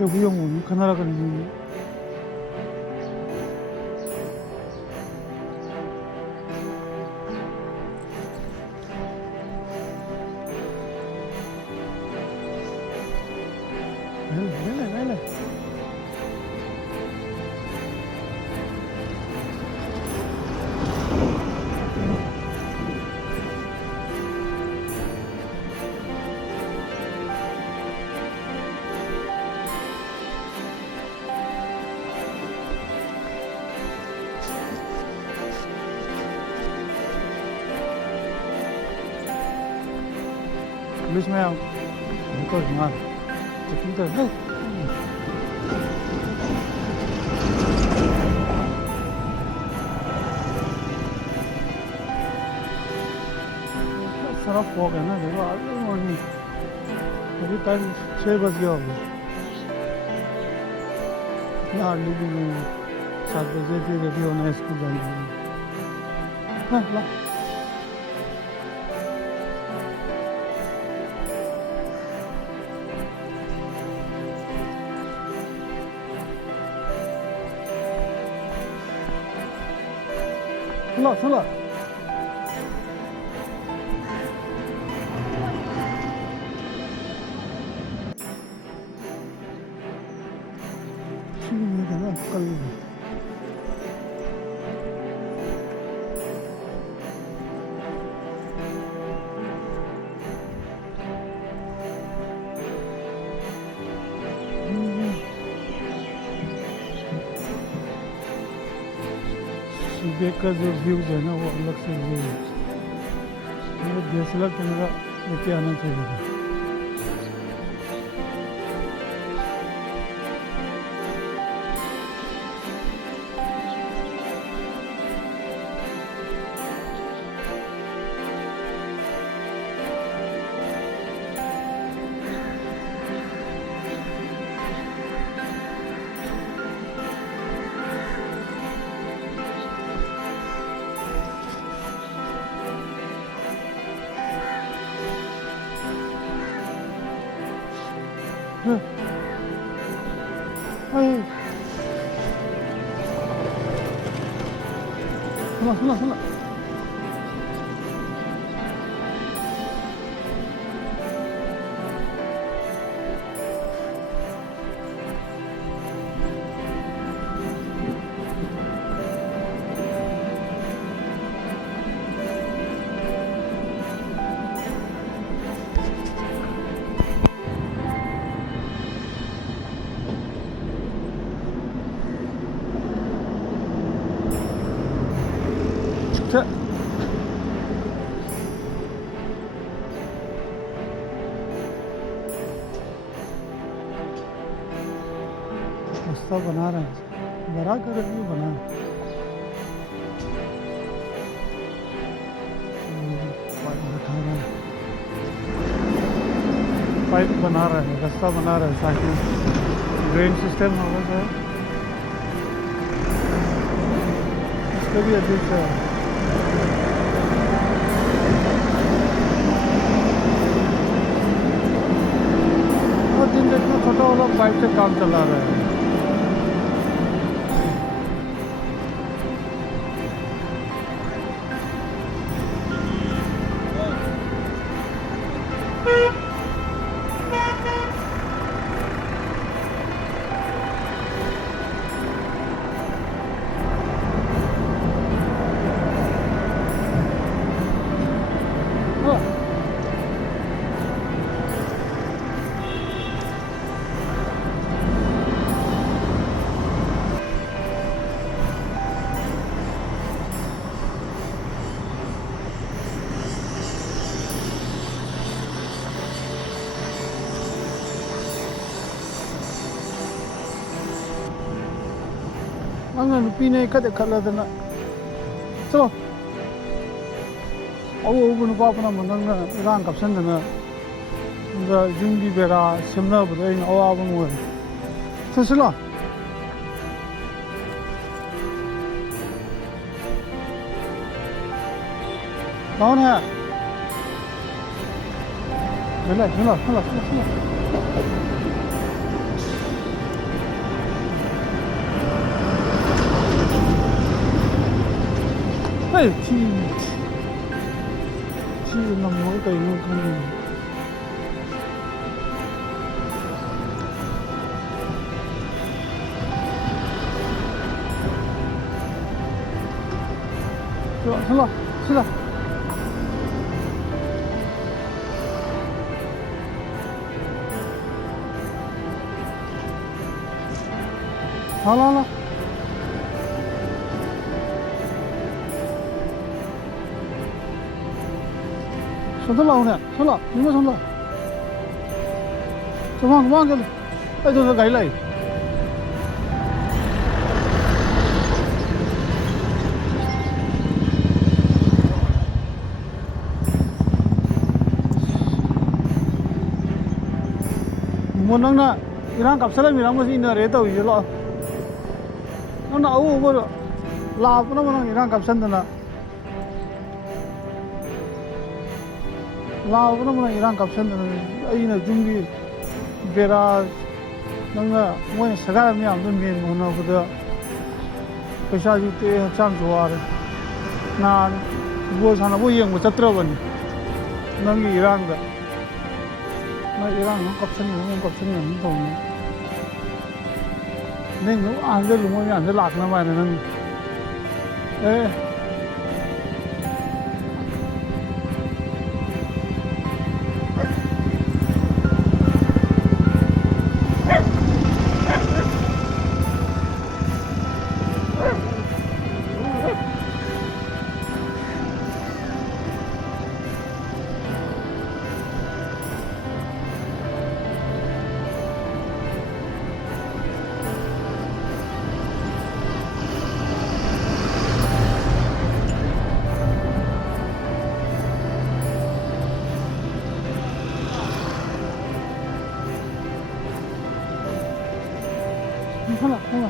여기 영웅이 가나라가는 멜레 Luis Mel, Nico Gimar, Chiquito, hey. सारा fog है ना देखो अर्ली मॉर्निंग अभी टाइम 6 बज गया होगा इतना अर्ली भी नहीं है 7 बजे भी रेडी होना है स्कूल जाने के लिए हाँ ला सुनो सुनो कल सुबह का जो व्यूज है ना वो अलग से व्यू है मुझे DSLR कैमरा लेके आना चाहिए था सुनो रास्ता बना रहे हैं बड़ा कर भी बना पाइप बना रहे हैं रास्ता बना रहे हैं ताकि ड्रेन सिस्टम होगा सर इसका भी अधिक है और दिन देखना छोटा वाला पाइप से काम चला रहा है Ang Pinay ka de kala na. So. Awu bunu pa pa naman ng ilang kapsan na. Nga junggi bera simna bu dai awa bu mo. So sila. कौन है? चला चला चला चला Hey, chi nằm mỗi cây nó không gì. Rồi, xin lỗi. Lo. 손 올라오네. 손 올라. 이모 손 올라. 그만 좀. 아이 저 가일라. 뭐 너나 이랑 갑사람이랑 뭐지 이나 레다 위로. 너나 아우 뭐 라브나 뭐 이랑 갑산다나. 라브나 뭐 이랑 갑산다나. 아이나 중기 베라 너가 뭐 사람이 안 되면 뭐나 그다. पैसा जुते हचाम जुआर ना वो साना वो ये मुचत्र बनी नंगी ईरान का ना ईरान हम कप्सन नहीं तो नहीं नो आंधे लुमो में आंधे लाखना मारे नंगी 하나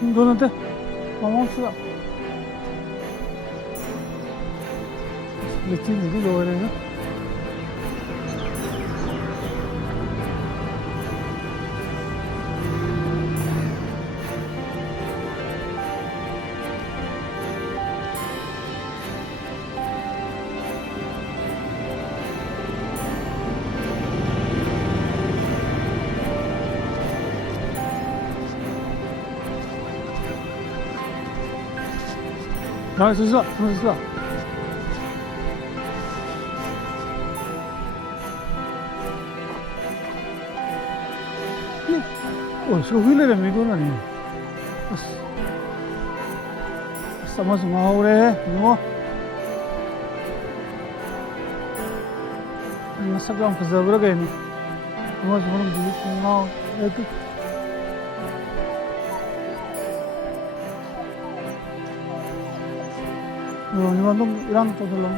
너한테 mamamsıda leçin gibi doğru. 아, 됐어. So wheeler में को नहीं बस समझ में आ रहे हैं नो ये सब हम फजबर गए नो समझ में दिल को ना एक नो निवान तो इरान तो चलो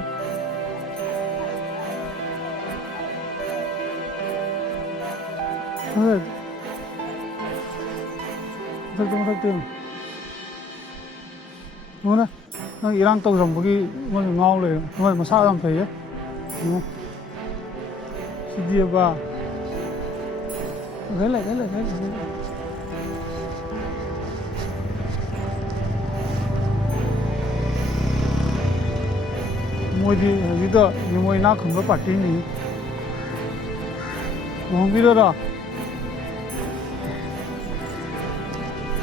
탁 뭐나 나 이랑 또 정복이 뭐 나올래 뭐 사람 페이야 뭐 시디에 봐 갈래 뭐지 여기다 뭐 이나 큰거 빠티니 롱비더라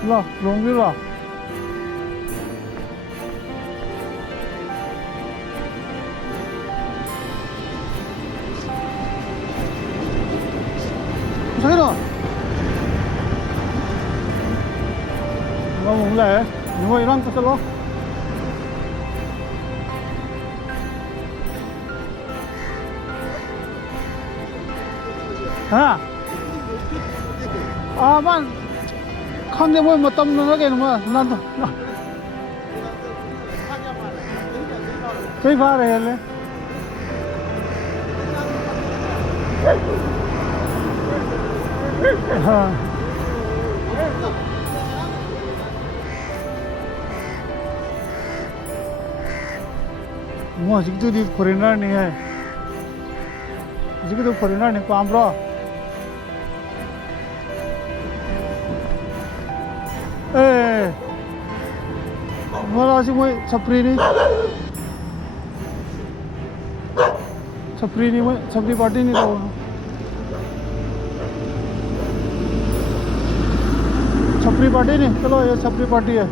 라 롱비라 sao ngon lẹ ngồi răng cái lo hả à bạn không thể một tâm nó cái mà nan cái pha này हाँ वो जिक्तो दी फॉरेनर नहीं है जिक्तो फॉरेनर नहीं पाम रहा वाला जी मैं छपरी नहीं मैं छपरी पार्टी नहीं रहा छपरी पार्टी नहीं चलो ये छपरी पार्टी है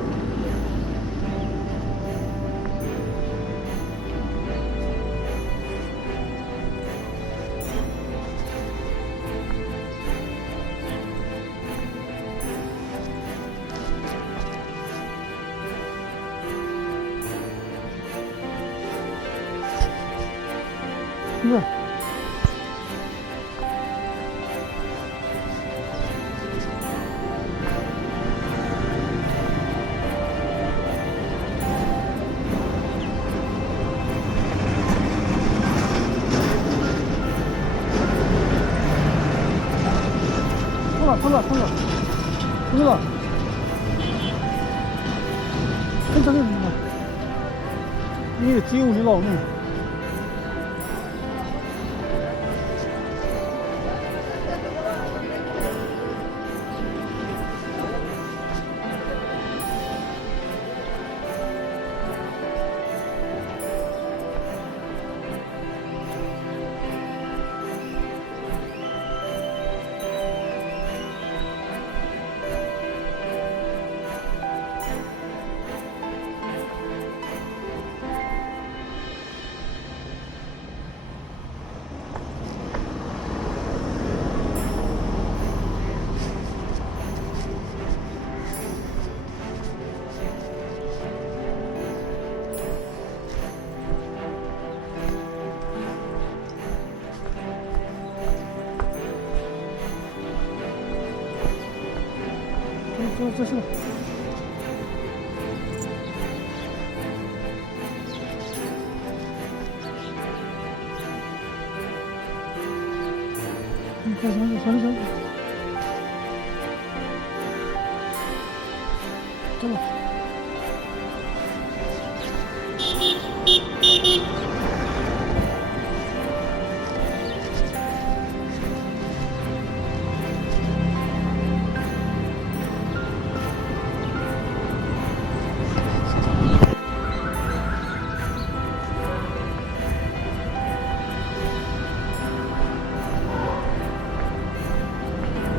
Yeah. 몰라. 괜찮아. 이게 뒤에 우리 나오네. 저 싫어. 저리. चलो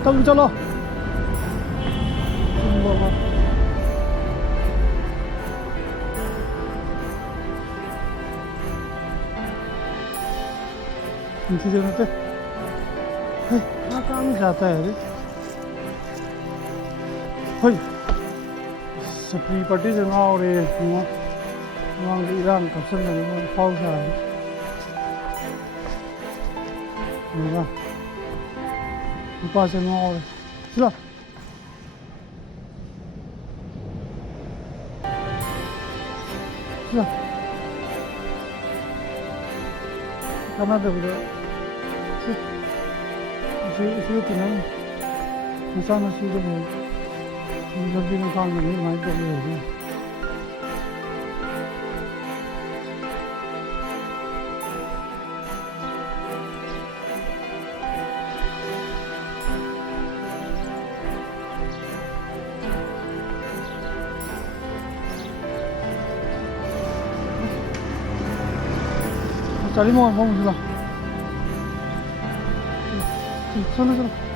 तब चलो इनकी जगह पे कहाँ काम जाता है रे भाई सप्री पट्टी से ना और ये वहाँ ईरान कब से नहीं पाव सा है ना ऊपर से ना और चलो करना दे बोले इसे तो नहीं इंसान चीज़ में जल्दी में काम नहीं माइक कर ले रही चाली मोहन मोहन चला चलो